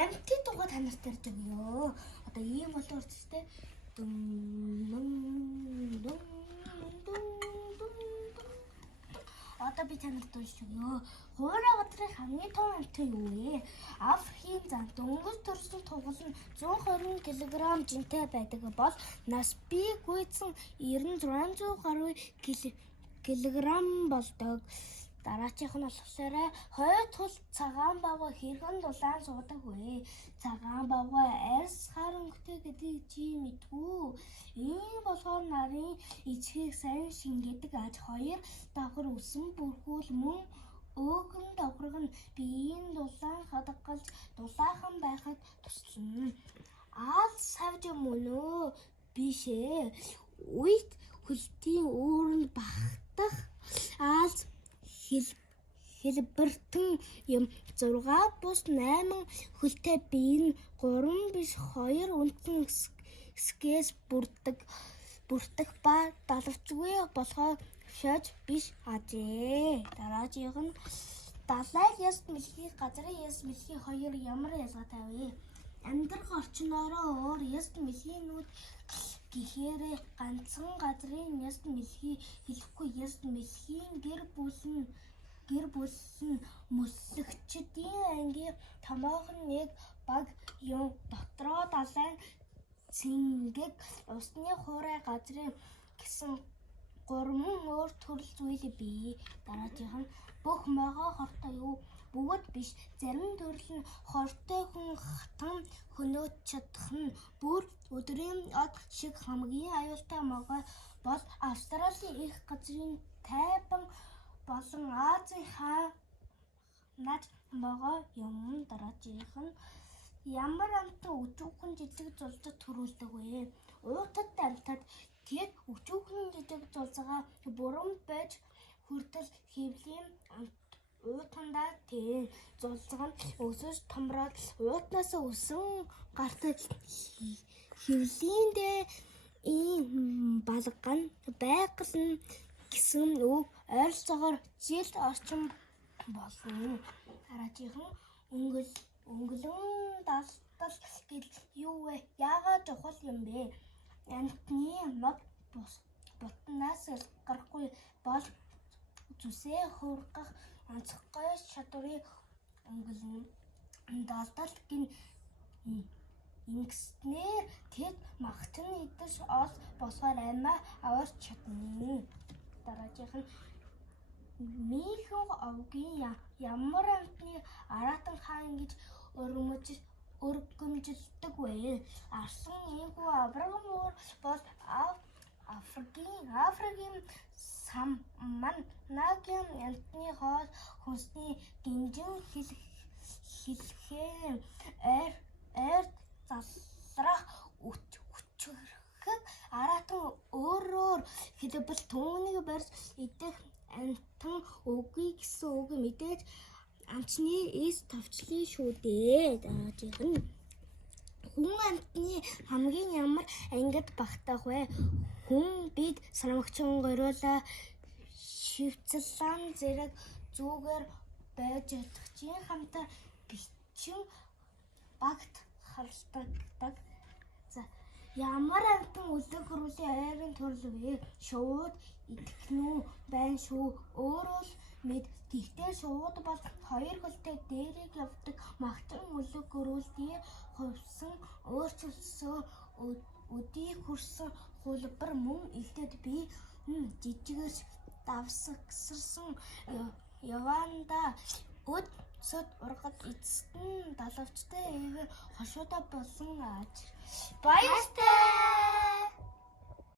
амтын дугаа танарт ярьж өгөө. Одоо ийм болоор тест одоо би танарт уншиж өгөө. Хуурай газрын хамгийн том амтан юу вэ? Африкийн зан дөнгөж төрсөн тугал нь 120 кг жинтэй байдаг бол нас бий гүйцэн 9600 гаруй кг болдог. Дараачих нь болохоор хойд тул цагаан бавга хэрхэн дулаан суудаг вэ? Цагаан бавга арьс харанхтай гэдэг чи мэдгүй. Ийм болохоор нарын эцгийг сайн шингээдэг аж хоёр давхар үсэн бүрхүүл мөн өөгөн давхарг нь биеийн дулаан хадгалж дулаахан байхад туслана. Аал савж мөн өө бишээ. Үйт хөлтийн үүрэнд багтах аал хэлбэртэн юм 6 бус 8 хөлтэй бие нь 3 биш 2 үнэхэн скээс бүрдэх ба далавчгүй болохоор шаж биш ажээ. Дараачих нь далай яс мэлхий газрын яс мэлхий хоёр ямар ялгаатай вэ? Амьдрах орчноороо өөр яс мэлхийнүүд гэхээр ганцхан газрын яс мэлхий хэлэхгүй яс мэлхийн гэр бүл нь мөслөгчдийн ангийн томоохон нэг баг юм дотроо далайн цэнгэг усны хуурай газрын гэсэн 3 өөр төрөл зүйл бий. Дараачих нь бүх могоо хортой юу? Бүгд биш. Зарим төрөл нь хортой хүн хатан хөнөөж чадах нь бүр өдрийн од шиг хамгийн аюултай могоо бол Австралийн их газрын тайван болон Азийн над могоо юм. Дараачих нь ямар амтан өчүүхэн жижиг зулцад төрүүлдэг вэ? Уутад амтад тэд өчүүхэн жижиг зулцгаа бүрэн байж хүртэл хэвлийн уутандаа тийм зулцаг нь өсөж томроод уутнаас өсөн гардаг хэвлийндээ ийм балган байгал нь гэсэн үг ойролцоогоор жил орчим болно. Дараачих нь өнгөлөн далтал гэл юу вэ? Яагаад чухал юм бэ? Амтны мод бутнаас гарахгүй бол зүсээ хургах онцгой чадварыг өнгөлөн далтал гин ингэснээр тэд магтан идэж ол болохоор амиа аварч чадна. Дараачих нь мийхэн овгийн ямар амтны аратан хаан гэж өргөмжилдэг вэ? Арсан ийгүү Аврагам уур бол Африкийн саман нагийн амтны хоол хүнсний гинжин хэлхэн ойр залрах өчгөрхөг аратан өөрөөр хэлбэл түүнийг барьж идэх амтан үгүй гэсэн үг мэдээж амтны эс товчлын шүү дээ. Дараачих нь хүн амтны хамгийн ямар ангид багтах вэ? Хүн бид санамгчин гориулаа шивцлан зэрэг зүгээр байж ядахчийн хамтар бичин багт халддаг. За ямар амтан үлэг хөрвөлийн ойрын төрөл вэ? Шууд идэхнүү байна шүү. Өөрөө л мэд. Гэхдээ шууд бол хоёр хөлтэй дээрийг явдаг магтан үлэг хөрвөлдийн хувьсан өөрчлөлтсөөр өдий хүрсэн хулбар мөн илтэд би жижигэрч давсагсарсан яванда өд сөд ургад эцэстэн далавчтай эвэр хошуутай болсон аж. Баяртай!